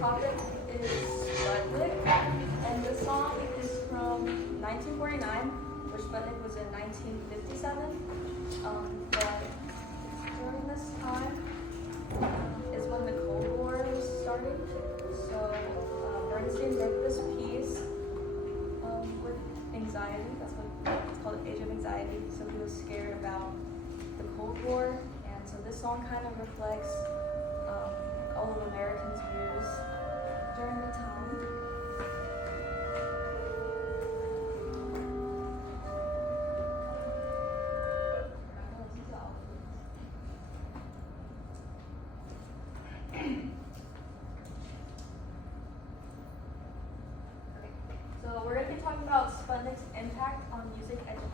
topic is Sputnik, and the song is from 1949, where Sputnik was in 1957. But during this time is when the Cold War was starting. So Bernstein wrote this piece with anxiety. That's what it's called, Age of Anxiety. So he was scared about the Cold War, and so this song kind of reflects all of Americans' views during the time. So we're going to be talking about Sputnik's impact on music education.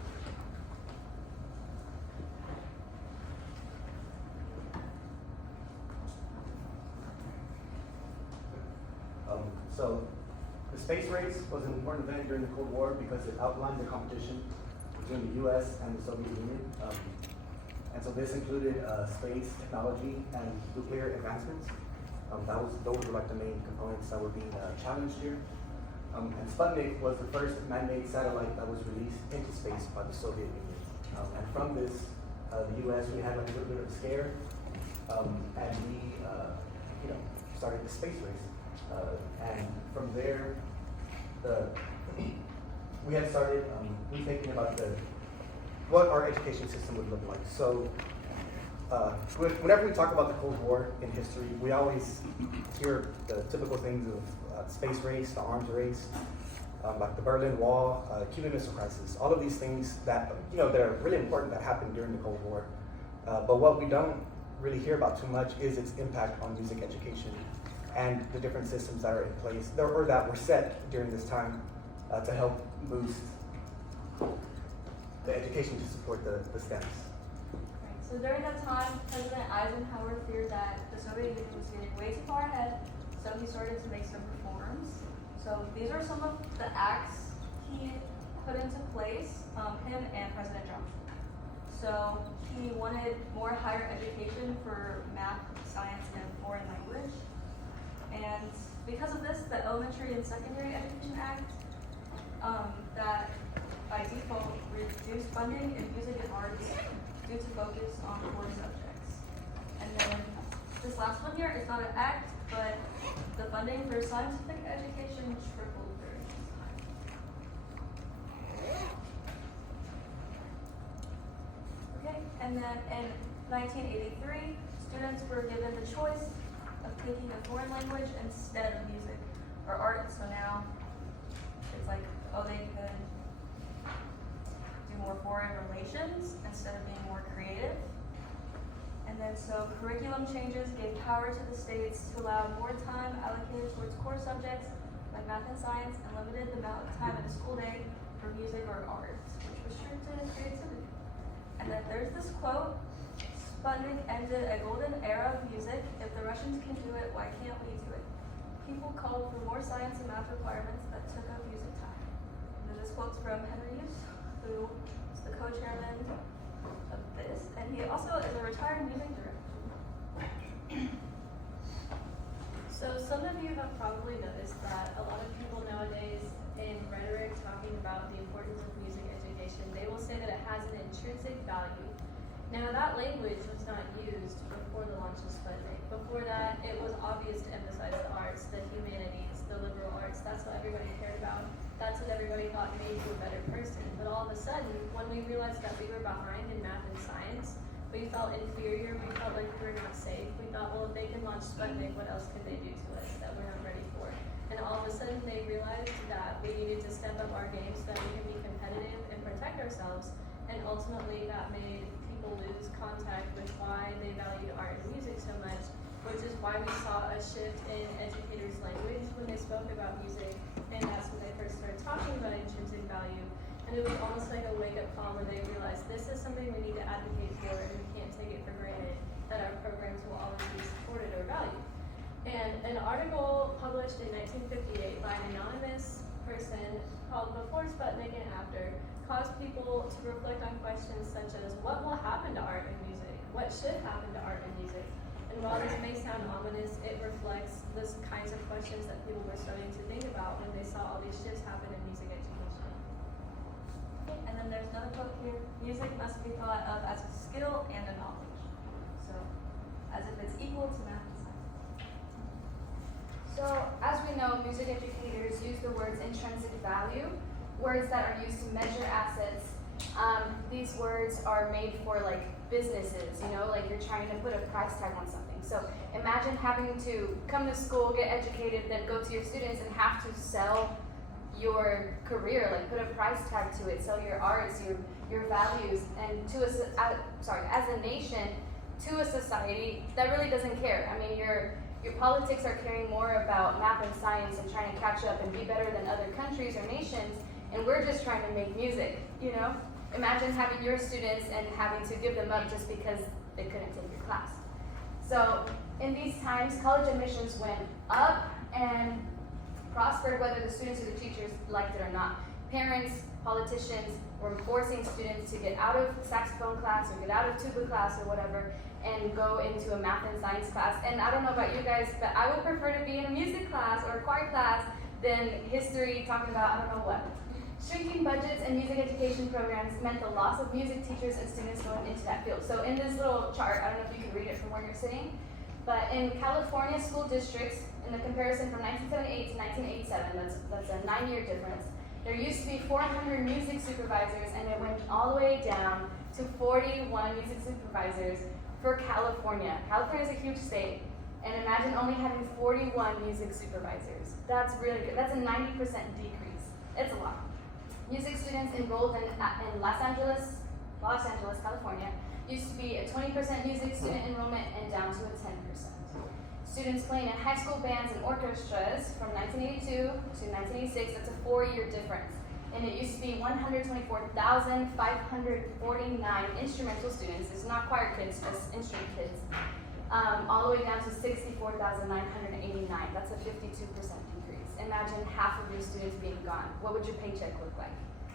So the space race was an important event during the Cold War because it outlined the competition between the US and the Soviet Union. And so this included space technology and nuclear advancements. Those were like the main components that were being challenged here. And Sputnik was the first man-made satellite that was released into space by the Soviet Union. And from this, the US, we had like a little bit of a scare, and we started the space race. And from there, we had started rethinking about what our education system would look like. So whenever we talk about the Cold War in history, we always hear the typical things of space race, the arms race, like the Berlin Wall, Cuban Missile Crisis, all of these things that that are really important that happened during the Cold War. But what we don't really hear about too much is its impact on music education and the different systems that are in place, or that were set during this time to help boost the education to support the STEMs. Right. So during that time, President Eisenhower feared that the Soviet Union was getting way too far ahead, so he started to make some reforms. So these are some of the acts he put into place, him and President Johnson. So he wanted more higher education for math, science, and foreign language. And because of this, the Elementary and Secondary Education Act, that by default reduced funding in music and arts due to focus on core subjects. And then this last one here is not an act, but the funding for scientific education tripled during this time. Okay, and then in 1983, students were given the choice of taking a foreign language instead of music or art. So now it's like, they could do more foreign relations instead of being more creative. And then so curriculum changes gave power to the states to allow more time allocated towards core subjects like math and science, and limited the amount of time in a school day for music or art, which restricted creativity. And then there's this quote: Sputnik ended a golden era of music. If the Russians can do it, why can't we do it? People called for more science and math requirements that took up music time. And then this quote's from Henry Hughes, who is the co-chairman of this, and he also is a retired music director. So some of you have probably noticed that a lot of people nowadays in rhetoric talking about the importance of music education, they will say that it has an intrinsic value. Now that language was not used before the launch of Sputnik. Before that, it was obvious to emphasize the arts, the humanities, the liberal arts. That's what everybody cared about. That's what everybody thought made you a better person. But all of a sudden, when we realized that we were behind in math and science, we felt inferior, we felt like we were not safe. We thought, well, if they can launch Sputnik, what else could they do to us that we're not ready for? And all of a sudden, they realized that we needed to step up our game so that we can be competitive and protect ourselves. And ultimately, that made people lose contact with why they valued art and music so much, which is why we saw a shift in educators' language when they spoke about music. And that's when they first started talking about intrinsic value. And it was almost like a wake-up call where they realized this is something we need to advocate for, and we can't take it for granted that our programs will always be supported or valued. And an article published in 1958 by an anonymous person called Before Sputnik and After caused people to reflect on questions such as what will happen to art and music? What should happen to art and music? And And while this may sound ominous, it reflects the kinds of questions that people were starting to think about when they saw all these shifts happen in music education. And then there's another quote here: music must be thought of as a skill and a knowledge. So, as if it's equal to math and science. So, as we know, music educators use the words intrinsic value, words that are used to measure assets. These words are made for like businesses, you know, like you're trying to put a price tag on something. So imagine having to come to school, get educated, then go to your students and have to sell your career, like put a price tag to it, sell your arts, your values, and to as a nation, to a society that really doesn't care. I mean, your politics are caring more about math and science and trying to catch up and be better than other countries or nations, and we're just trying to make music, you know? Imagine having your students and having to give them up just because they couldn't take your class. So in these times, college admissions went up and prospered whether the students or the teachers liked it or not. Parents, politicians were forcing students to get out of saxophone class or get out of tuba class or whatever and go into a math and science class. And I don't know about you guys, but I would prefer to be in a music class or a choir class than history talking about I don't know what. Shrinking budgets and music education programs meant the loss of music teachers and students going into that field. So in this little chart, I don't know if you can read it from where you're sitting, but in California school districts, in the comparison from 1978 to 1987, that's a 9-year difference, there used to be 400 music supervisors, and it went all the way down to 41 music supervisors for California. California is a huge state, and imagine only having 41 music supervisors. That's really good. That's a 90% decrease. It's a lot. Music students enrolled in Los Angeles, California, used to be a 20% music student enrollment and down to a 10%. Students playing in high school bands and orchestras from 1982 to 1986, that's a 4-year difference. And it used to be 124,549 instrumental students. It's not choir kids, just instrument kids. All the way down to 64,989. That's a 52% decrease. Imagine half of your students being gone. What would your paycheck look like?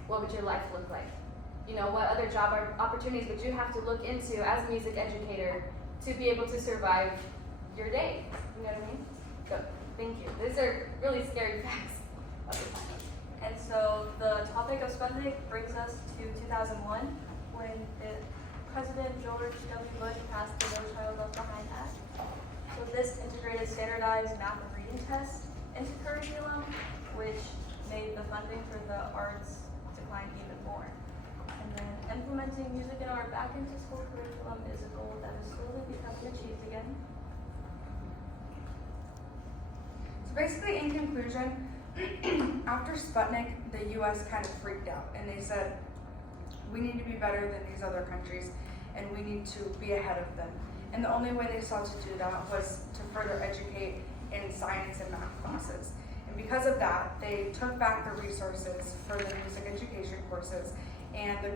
What would your life look like? You know, what other job opportunities would you have to look into as a music educator to be able to survive your day? You know what I mean? So, thank you. These are really scary facts of the time. And so the topic of Sputnik brings us to 2001, when President George W. Bush passed the No Child Left Behind Act. So this integrated standardized math and reading test into curriculum, which made the funding for the arts decline even more. And then implementing music and art back into school curriculum is a goal that is slowly becoming achieved again. So basically, in conclusion, after Sputnik, the U.S. kind of freaked out, and they said, we need to be better than these other countries, and we need to be ahead of them. And the only way they saw to do that was to further educate in science and math classes. And because of that, they took back the resources for the music education courses, and the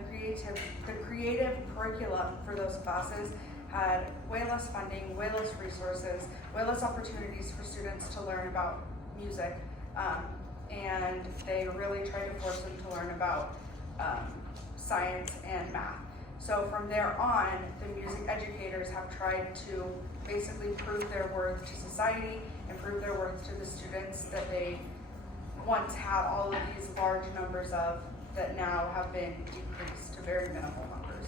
creative curriculum for those classes had way less funding, way less resources, way less opportunities for students to learn about music, and they really tried to force them to learn about science and math. So from there on, the music educators have tried to basically prove their worth to society and prove their worth to the students that they once had all of these large numbers of, that now have been decreased to very minimal numbers.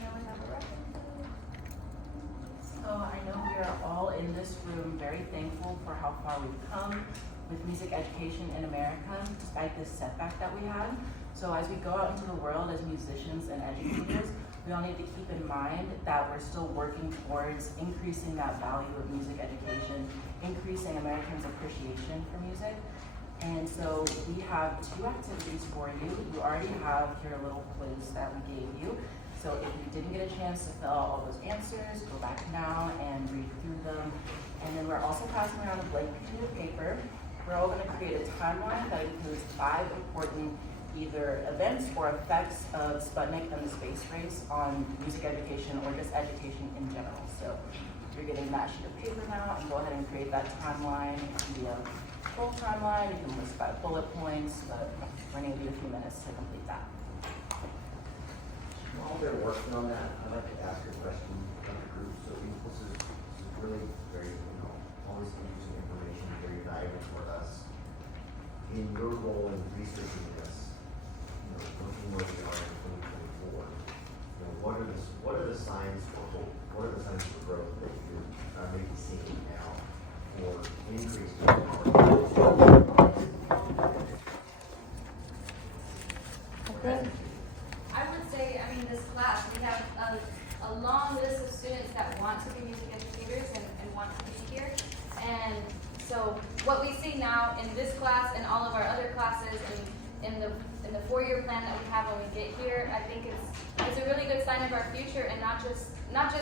Now we have a reference. So I know we are all in this room very thankful for how far we've come with music education in America, despite this setback that we had. So as we go out into the world as musicians and educators, we all need to keep in mind that we're still working towards increasing that value of music education, increasing Americans' appreciation for music. And so we have 2 activities for you. You already have here a little quiz that we gave you. So if you didn't get a chance to fill out all those answers, go back now and read through them. And then we're also passing around a blank sheet of paper. We're all going to create a timeline that includes 5 important either events or effects of Sputnik and the space race on music education or just education in general. So you're getting that sheet of paper now, and go ahead and create that timeline. It can be a full timeline, you can list by bullet points, but we're going to give you a few minutes to complete that. So while they're working on that, I'd like to ask a question of the group. So this is really very, always interesting information, very valuable for us. In your role in researching this, looking where we are in 2024, what are the signs for hope? What are the signs for growth that you are maybe seeing now for increased I would say, this class, we have a long list of students that want to be music educators and want to be here. And so what we see now in this class and all of our other classes and in the 4-year plan that we have when we get here, I think it's a really good sign of our future, and not just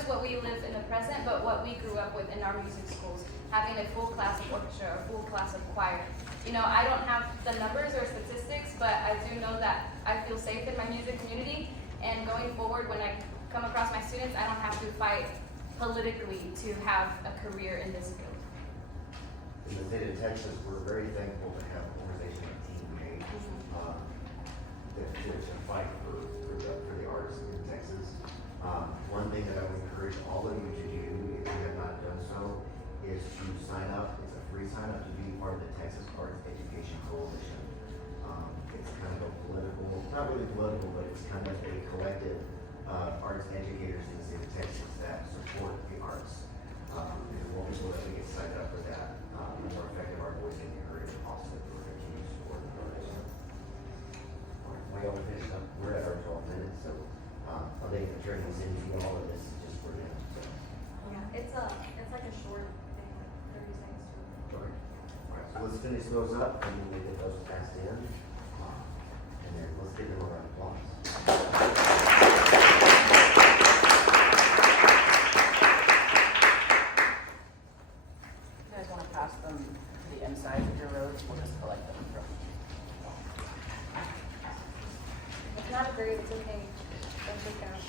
what we live in the present, but what we grew up with in our music schools, having a full class of orchestra or full class of choir. I don't have the numbers or statistics, but I do know that I feel safe in my music community, and going forward when I come across my students, I don't have to fight politically to have a career in this field. In the state of Texas, we're very thankful to have an organization like Team Made to fight for the arts in Texas. One thing that I would encourage all of you to do, if you have not done so, is to sign up. It's a free sign up to be part of the Texas Arts Education Coalition. It's kind of a political, not really political, but it's kind of a collective arts educators in the state of Texas that support the arts. And the more people that we get signed up for that, the more effective our voice can be heard and also for continued support of the arts. All right, we all finished up. We're at our 12 minutes, so I think the training is in all of this is just for them. So. Yeah, it's like a short thing, like 30 seconds to All right, so let's finish those up and we'll get those passed in. And then let's give them a round of applause. You guys want to pass them to the inside of your roads? We'll just collect them from. If not a grade, it's okay. Don't take out.